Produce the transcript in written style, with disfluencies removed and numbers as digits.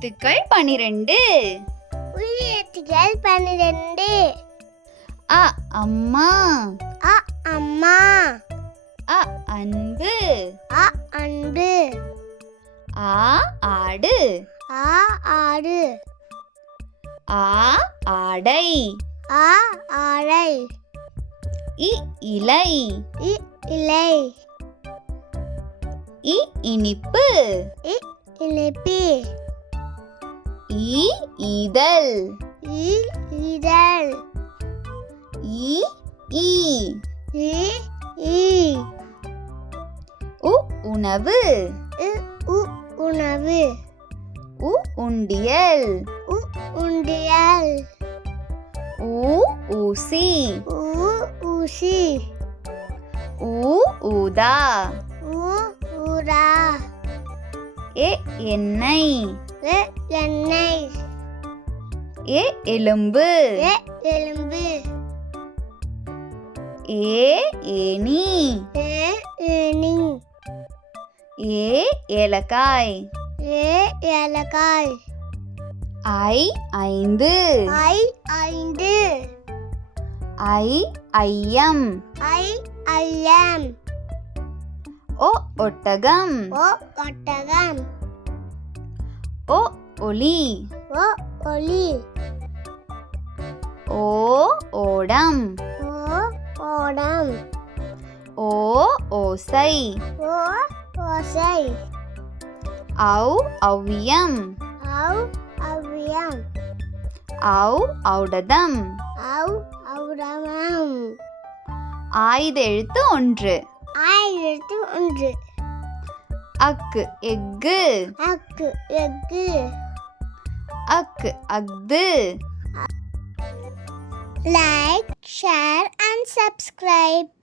உயிரெழுத்துக்கள் 12. உயிரெழுத்துக்கள் 12. அ அம்மா, அ அம்மா, அ அன்பு, அ அன்பு, ஆ ஆடு, ஆ ஆடு, ஆ ஆடை, ஆ ஆடை, இ இலை, இ இலை, இ இனிப்பு, இ இனிப்பி, ஈ ஈதல், இ இதழ், ஈ ஈ, இ ஈ, உ உணவு, உ உ உணவு, உ உண்டியல், உ உண்டியல், ஊ ஊசி, ஊ ஊசி, ஊ ஊதா, ஊ ஊரா, எ எண்ணெய், எ எண்ணெய், எ எலும்பு, எ எலும்பு, ஏ ஏனி, ஏ ஏணி, ஏ ஏலக்காய், ஏ ஏலக்காய், ஐ ஐந்து, ஐ ஐந்து, ஐ ஐயம், ஐ ஐயம், ஒ ஒட்டகம், ஓ ஒட்டகம், ஒ ஒலி, ஓ ஒலி, ஓ ஓடம், ஓ ஓடம், ஓ ஓசை, ஓ ஓசை, ஔ ஔவியம், ஔ அவ்வியம், ஔ ஔடதம், ஔ ஔடமம், ஆயுத எழுத்து 1. ஆயிரத்து 1. அக்கு எஃகு, அக்கு எஃகு, அக்கு அஃது. like, share and subscribe.